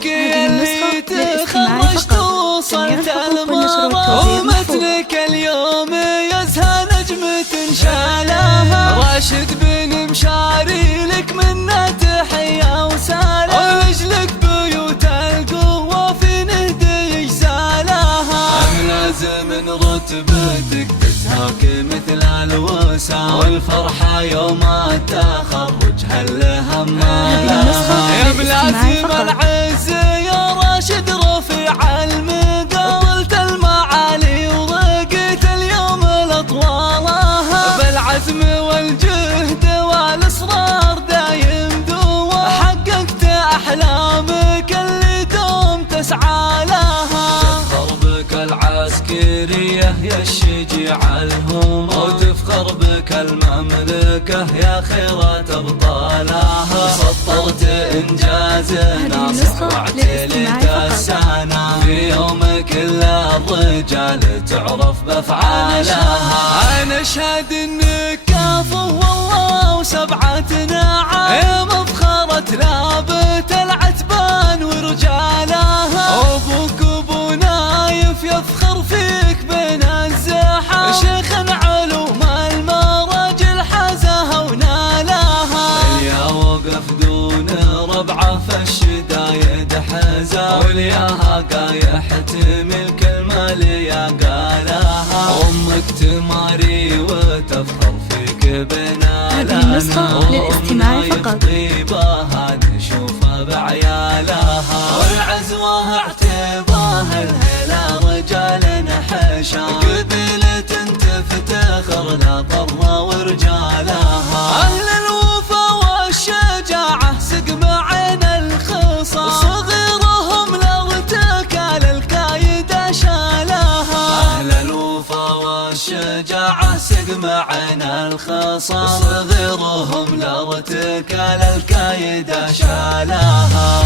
ابوك اللي تخرجت وصلت المرة، ومثلك اليوم يزهى نجمة شالها. راشد بن مشاري لك منا تحية وسالة، ورجلك بيوت القوة في نهدي يجزالها. ملازم رتبتك تزهاك مثل الوسام، والفرحة يوم التخرج هل همالها. يا ملازم العز يا راشد رفيع المقام، طلت المعالي ورقيت اليوم الاطوالها. بالعزم والجهد والاصرار دايم دوام، حققت احلامك اللي دوم تسعى لها. تفخر بك العسكرية يا الشجيع الهمام، وتفخر بك المملكة يا خيرة ابطالها. سطرت انجازنا واعتليت السنة، في يوم كل الرجال تعرف بافعالها. انا اشهد انك كافو والله وسبعة نعم، يا مفخرة لابت العتبان ورجالها. ابوك ابو نايف يفخر فيك بين الزحام، شيخ علوم المراجل حازها ونالها. يا وقف دون ربعه في الشدايد حزا، والياها قايح تمل كلمة ليا قالها. امك تماري وتفخر فيك بنالها، هذه النسخة للاستماع فقط. طيبها نشوفها بعيالها، والعزوة اعتباها الهلا رجال نحشا. قبيلة تفتخر لا طر ورجالها، اهل الوفا والشجاعة سقم عين الخصام، صغيرهم لارتكال الكايد شالها. اهل الوفا والشجاعة سقم عين الخصام، صغيرهم لارتكال الكايد شالها.